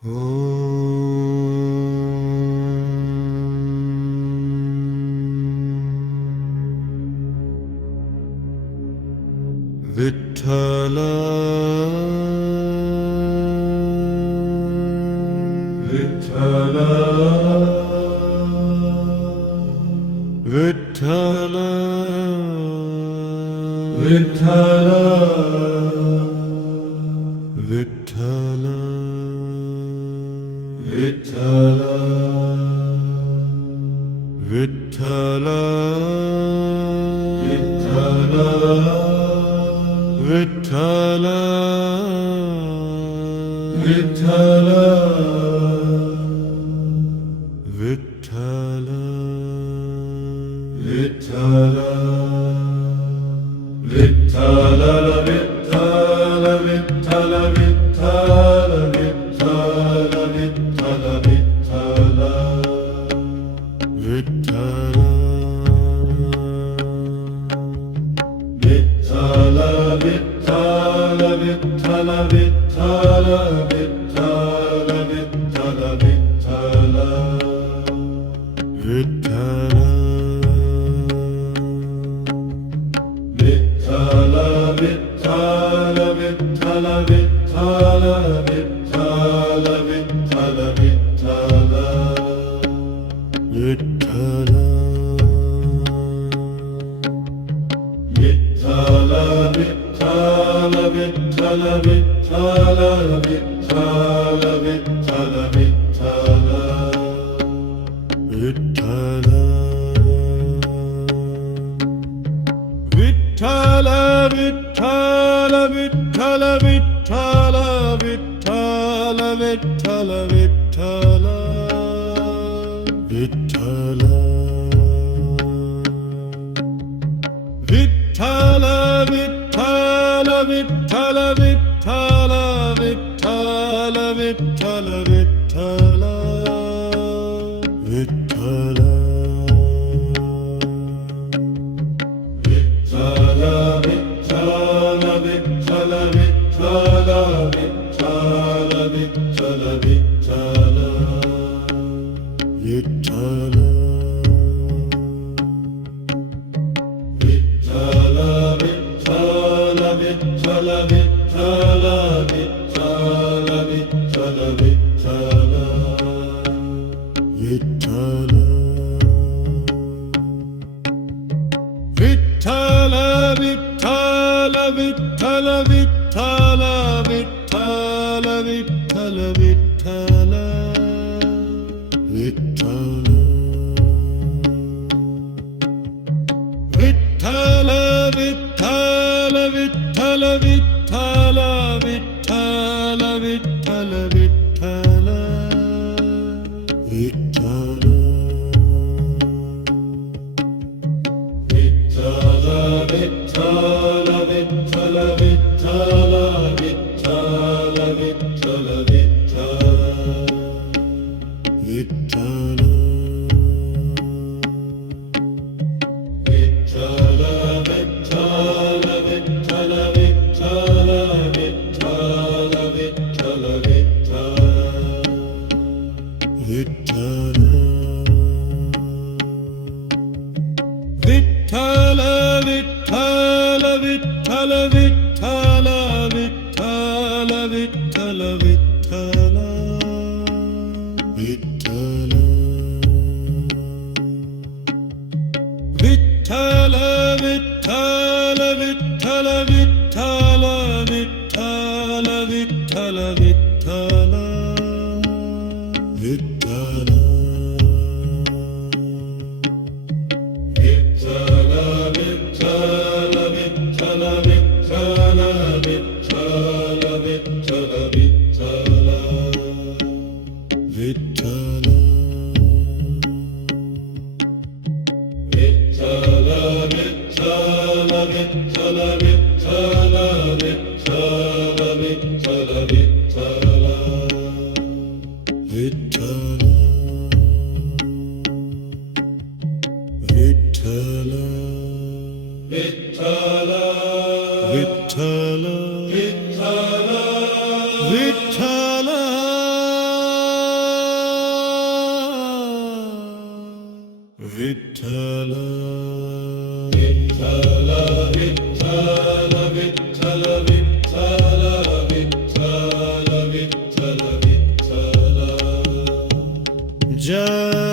Vittala, Vittala, Vittala, Vittala, Vittala, Vittala, Vittala, Vittala, Vittala, Vittala, Vittala, Vittala, Vittala, Vittala, Vittala, Vittala, Vittala, Vittala, Vittala, Vittala. Vittala, Vittala, Vittala, Vittala, Vittala, Vittala, Vittala, Vittala, Vittala, Vittala, Vittala, Vittala, Vittala, Vittala, Vittala, Vittala. Vittala, Vittala, Vittala, Vittala, Vittala, Vittala, Vittala, Vittala, Vittala, Vittala, Vittala, Vittala, Vittala, Vittala, Vittala, Vittala. Vittala, Vittala, Vittala, Vittala, Vittala, Vittala, Vittala, Vittala, Vittala, Vittala, Vittala, Vittala, Vittala, Vittala, Vittala, Vittala. Vittala, Vittala, Vittala, Vittala, Vittala, Vittala, Vittala, Vittala, Vittala, Vittala, Vittala, Vittala, Vittala, Vittala, Vittala, Vittala. Vittala, Vittala, Vittala, Vittala, Vittala, Vittala, Vittala, Vittala, Vittala, Vittala, Vittala, Vittala, Vittala, Vittala, Vittala, Vittala. Vittala, Vittala, Vittala, Vittala, Vittala, Vittala, Vittala, Vittala, Vittala, Vittala, Vittala, Vittala, Vittala, Vittala, Vittala, Vittala. Vittala Vittala Vittala Vittala Vittala Vittala Vittala Vittala Jaya